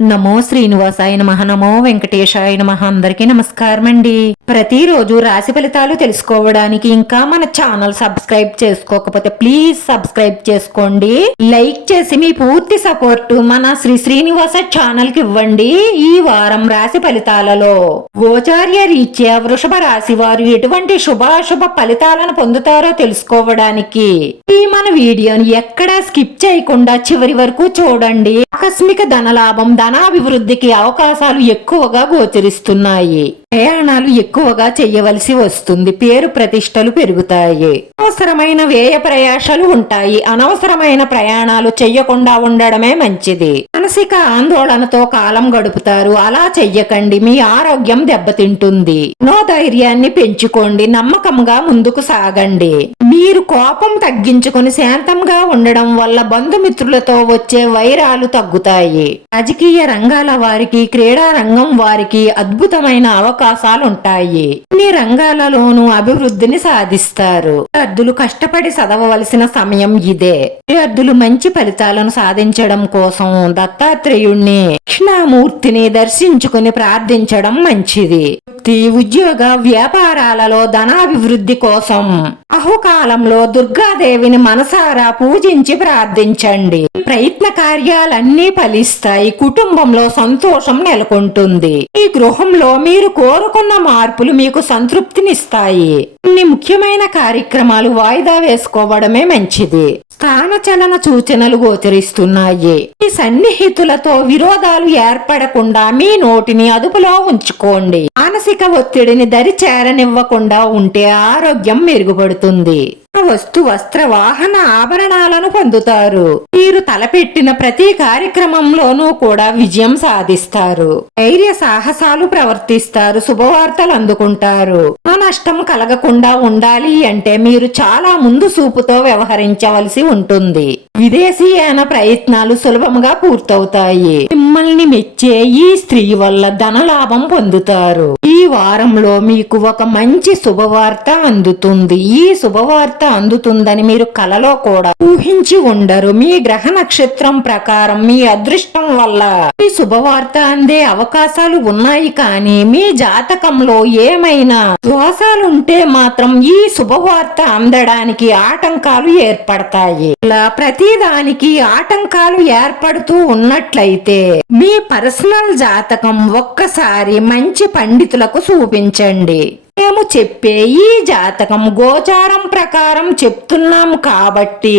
నమో శ్రీనివాసాయ నమః. నమో వెంకటేశాయ నమః. అందరికీ నమస్కారం అండి. ప్రతిరోజు రాశి ఫలితాలు తెలుసుకోవడానికి ఇంకా మన ఛానల్ సబ్స్క్రైబ్ చేసుకోకపోతే ప్లీజ్ సబ్స్క్రైబ్ చేసుకోండి. లైక్ చేసి మీ పూర్తి సపోర్ట్ మన శ్రీనివాస ఛానల్ కి ఇవ్వండి. ఈ వారం రాశి ఫలితాలలో గోచార్య రీత్యా వృషభ రాశి వారు ఎటువంటి శుభాశుభ ఫలితాలను పొందుతారో తెలుసుకోవడానికి ఈ మన వీడియోని ఎక్కడా స్కిప్ చేయకుండా చివరి వరకు చూడండి. ఆకస్మిక ధనలాభం, ధనాభివృద్ధికి అవకాశాలు ఎక్కువగా గోచరిస్తున్నాయి. ప్రయాణాలు ఎక్కువగా చెయ్యవలసి వస్తుంది. పేరు ప్రతిష్టలు పెరుగుతాయి. అవసరమైన వ్యయ ప్రయాసాలు ఉంటాయి. అనవసరమైన ప్రయాణాలు చెయ్యకుండా ఉండడమే మంచిది. మానసిక ఆందోళనతో కాలం గడుపుతారు. అలా చెయ్యకండి, మీ ఆరోగ్యం దెబ్బతింటుంది. మనోధైర్యాన్ని పెంచుకోండి. నమ్మకంగా ముందుకు సాగండి. మీరు కోపం తగ్గించుకొని శాంతంగా ఉండడం వల్ల బంధుమిత్రులతో వచ్చే వైరాలు తగ్గుతాయి. రాజకీయ రంగాల వారికి, క్రీడా రంగం వారికి అద్భుతమైన అవకాశాలుంటాయి. అన్ని రంగాలలోనూ అభివృద్ధిని సాధిస్తారు. విద్యార్థులు కష్టపడి చదవవలసిన సమయం ఇదే. విద్యార్థులు మంచి ఫలితాలను సాధించడం కోసం దత్తాత్రేయుణ్ణి, కృష్ణమూర్తిని దర్శించుకుని ప్రార్థించడం మంచిది. ఉద్యోగ వ్యాపారాలలో ధనాభివృద్ధి కోసం అహుకాలంలో దుర్గాదేవిని మనసారా పూజించి ప్రార్థించండి. ప్రయత్న కార్యాలన్నీ ఫలిస్తాయి. కుటుంబంలో సంతోషం నెలకొంటుంది. ఈ గృహంలో మీరు కోరుకున్న మార్పులు మీకు సంతృప్తినిస్తాయి. కొన్ని ముఖ్యమైన కార్యక్రమాలు వాయిదా వేసుకోవడమే మంచిది. స్థానచలన సూచనలు గోచరిస్తున్నాయి. ఈ సన్నిహితులతో విరోధాలు ఏర్పడకుండా మీ నోటిని అదుపులో ఉంచుకోండి. మానసిక ఒత్తిడిని దరి చేరనివ్వకుండా ఉంటే ఆరోగ్యం మెరుగుపడుతుంది. వస్త్ర వాహన ఆభరణాలను పొందుతారు. మీరు తలపెట్టిన ప్రతి కార్యక్రమంలోనూ కూడా విజయం సాధిస్తారు. ధైర్య సాహసాలు ప్రవర్తిస్తారు. శుభవార్తలు అందుకుంటారు. నష్టం కలగకుండా ఉండాలి అంటే మీరు చాలా ముందు చూపుతో వ్యవహరించవలసి ఉంటుంది. విదేశీయాన ప్రయత్నాలు సులభంగా పూర్తవుతాయి. మిమ్మల్ని మెచ్చే ఈ స్త్రీ వల్ల ధనలాభం పొందుతారు. ఈ వారంలో మీకు ఒక మంచి శుభవార్త అందుతుంది. ఈ శుభవార్త అందుతుందని మీరు కలలో కూడా ఊహించి ఉండరు. మీ గ్రహ నక్షత్రం ప్రకారం మీ అదృష్టం వల్ల ఈ శుభవార్త అందే అవకాశాలు ఉన్నాయి. కానీ మీ జాతకంలో ఏమైనా దోషాలుంటే మాత్రం ఈ శుభవార్త అందడానికి ఆటంకాలు ఏర్పడతాయి. ఇలా ప్రతిదానికి ఆటంకాలు ఏర్పడుతూ ఉన్నట్లయితే మీ పర్సనల్ జాతకం ఒక్కసారి మంచి పండితులకు చూపించండి. మేము చెప్పే ఈ జాతకం గోచారం ప్రకారం చెప్తున్నాము కాబట్టి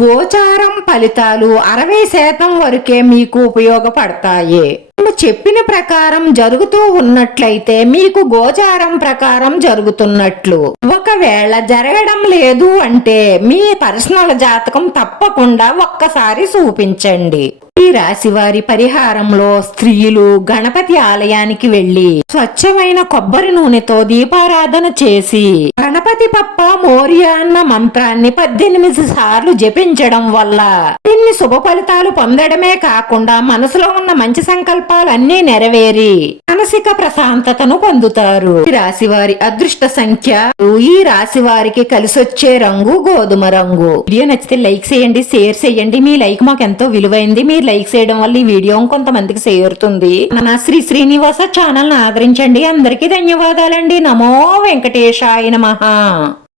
గోచారం ఫలితాలు 60% వరకే మీకు ఉపయోగపడతాయి. మేము చెప్పిన ప్రకారం జరుగుతూ ఉన్నట్లయితే మీకు గోచారం ప్రకారం జరుగుతున్నట్లు. ఒకవేళ జరగడం లేదు అంటే మీ పర్సనల్ జాతకం తప్పకుండా ఒక్కసారి చూపించండి. ఈ రాశి వారి పరిహారంలో స్త్రీలు గణపతి ఆలయానికి వెళ్లి స్వచ్ఛమైన కొబ్బరి నూనెతో దీపారాధన చేసి గణపతి పప్ప మోర్య అన్న మంత్రాన్ని 18 సార్లు జపించడం వల్ల ఇన్ని శుభ ఫలితాలు పొందడమే కాకుండా మనసులో ఉన్న మంచి సంకల్పాలన్నీ నెరవేరి మానసిక ప్రశాంతతను పొందుతారు. ఈ రాశి వారి అదృష్ట సంఖ్య, ఈ రాశి వారికి కలిసొచ్చే రంగు గోధుమ రంగు. వీడియో నచ్చితే లైక్ చేయండి, షేర్ చేయండి. మీ లైక్ మాకు ఎంతో విలువైంది. మీరు లైక్ చేయడం వల్ల ఈ వీడియో కొంతమందికి చేరుతుంది. నా శ్రీనివాస ఛానల్ ని ఆదరించండి. అందరికీ ధన్యవాదాలండి. నమో వెంకటేశాయ నమః.